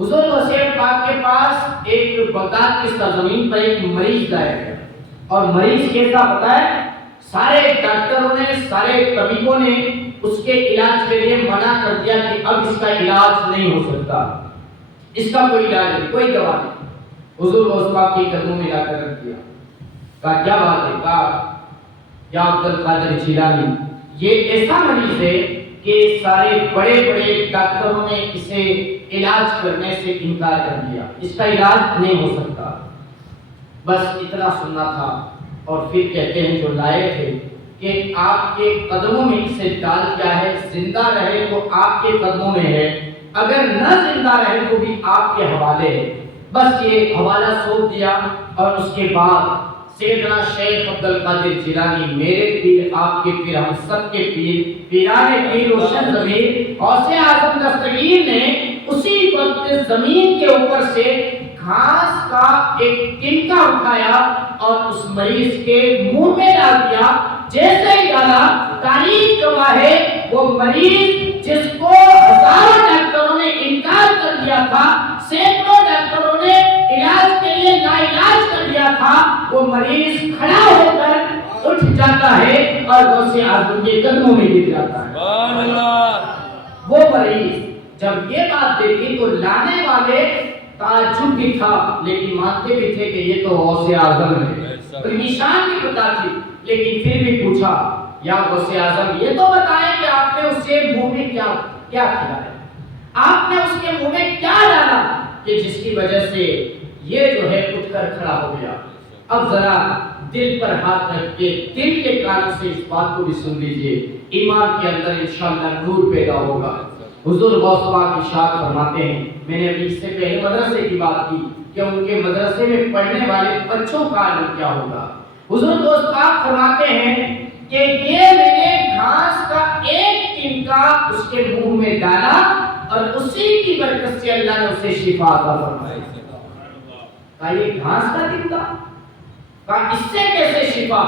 حضور وسیع پاک کے پاس ایک بغداد کی سرزمین پر ایک مریض لایا گیا، اور مریض کیسا پتا ہے؟ سارے ڈاکٹروں نے، سارے طبیبوں نے اس کے علاج کے لیے منع کر دیا کہ اب اس کا علاج نہیں ہو سکتا، اس کا کوئی علاج نہیں، کوئی دوا نہیں۔ حضور غوث پاک کے قدموں میں لا کر رکھ دیا، کہا کیا بات ہے؟ کہا یا عبد القادر جیلانی، یہ ایسا مریض ہے کہ سارے بڑے بڑے ڈاکٹروں نے اسے علاج کرنے سے انکار کر دیا، اس کا علاج نہیں ہو سکتا۔ بس اتنا سننا تھا، اور پھر کہتے ہیں جو لائے تھے کہ آپ کے قدموں میں اسے ڈال دیا ہے، زندہ رہے تو آپ کے قدموں میں ہے، اگر نہ زندہ رہے تو بھی آپ کے حوالے ہے۔ بس یہ حوالہ سونپ دیا، اور اس کے بعد سیدنا شیخ عبد القادر جیلانی، میرے پیر، آپ کے پیر، ہم سب کے پیر، پیران پیر روشن ضمیر غوث اعظم دستگیر نے اسی وقت زمین کے اوپر سے گھاس کا ایک تنکا اٹھایا اور اس مریض کے منہ میں ڈال دیا۔ جیسے ہی ڈالا، تاریخ گواہ ہے وہ مریض جس کو ہزاروں ڈاکٹروں نے انکار کر دیا تھا، سینکڑوں ڈاکٹروں نے علاج کے لیے لا علاج کر دیا تھا، وہ مریض کھڑا ہو کر اٹھ جاتا ہے اور غوث اعظم کے قدموں میں گر جاتا ہے۔ سبحان اللہ۔ وہ مریض جب یہ بات دیکھی تو لانے والے تعجب بھی تھا، لیکن مانتے بھی تھے کہ یہ تو غوث اعظم ہے، نشان بھی پتا تھی، لیکن پھر بھی پوچھا یا غوث اعظم یہ تو بتائیں کہ آپ نے اسے منہ میں کیا کھلایا، آپ نے اس کے منہ میں کیا ڈالا کہ جس کی وجہ سے یہ جو ہے اٹھ کر کھڑا ہو گیا۔ اب ذرا دل پر ہاتھ رکھ کے دل کے کانوں سے اس بات کو بھی سن لیجئے، ایمان کے اندر انشاءاللہ نور پیدا ہوگا۔ حضور غوث پاک ارشاد فرماتے ہیں، میں نے ابھی اس سے پہلے مدرسے کی بات کی کہ ان کے مدرسے میں پڑھنے والے بچوں کا عالم کیا ہوگا۔ حضور غوث پاک فرماتے ہیں کہ یہ میں نے گھاس کا ایک تنکا اس کے منہ میں ڈالا اور اسی کی برکت سے اللہ نے اسے شفا عطا فرمائی۔ کہا یہ گھاس کا تنکا؟ کہا اس سے کیسے شفا؟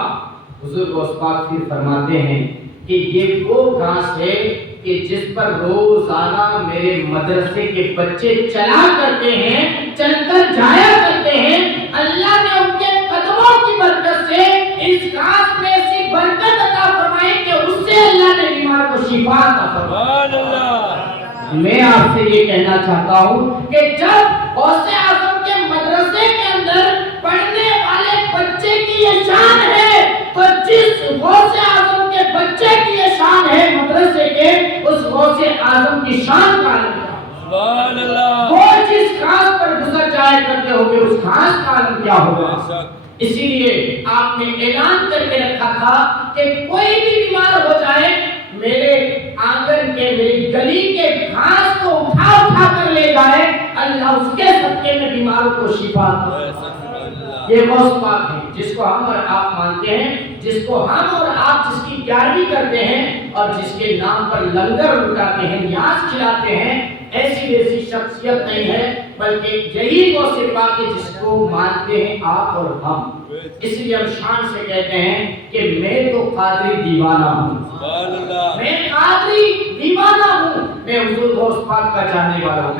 حضور غوث پاک پھر فرماتے ہیں کہ یہ وہ گھاس ہے کہ جس پر روزانہ میرے مدرسے کے بچے چلا کرتے ہیں، چل کر جایا کرتے ہیں، اللہ نے ان کے قدموں کی برکت سے اس گھاس میں ایسی برکت عطا فرمائی کہ اس سے اللہ نے بیمار کو شفا عطا فرمائی۔ میں آپ سے یہ کہنا چاہتا ہوں کہ جب غوث اعظم کے مدرسے کے اندر پڑھنے والے بچے کی یہ شان ہے، تو جس غوث اعظم کے بچے کی یہ شان ہے مدرسے کے، اس غوث اعظم کی شان کا عالم کیا ہوگا؟ وہ جس گھاس پر گزر جایا کرتے ہوگے اس گھاس کا عالم کیا ہوگا؟ اسی لیے آپ نے اعلان کر کے رکھا تھا کہ کوئی بھی بیمار ہو جائے، میرے آنگن کے، میری گلی کے گھاس کو اٹھا کر لے جائے، اللہ اس کے صدقے میں بیماروں کو شفا عطا۔ یہ غوث پاک ہے جس کو ہم اور آپ مانتے ہیں، جس کو ہم اور آپ جس کی پیروی کرتے ہیں، اور جس کے نام پر لنگر لٹاتے ہیں، نیاز کھلاتے ہیں۔ ایسی ویسی شخصیت نہیں ہے، بلکہ یہی غوث پاک ہے جس کو مانتے ہیں آپ اور ہم۔ اس لیے ہم شان سے کہتے ہیں کہ میں تو قادری دیوانہ ہوں، میں قادری دیوانہ ہوں، میں حضور غوث پاک کا چاہنے والا ہوں۔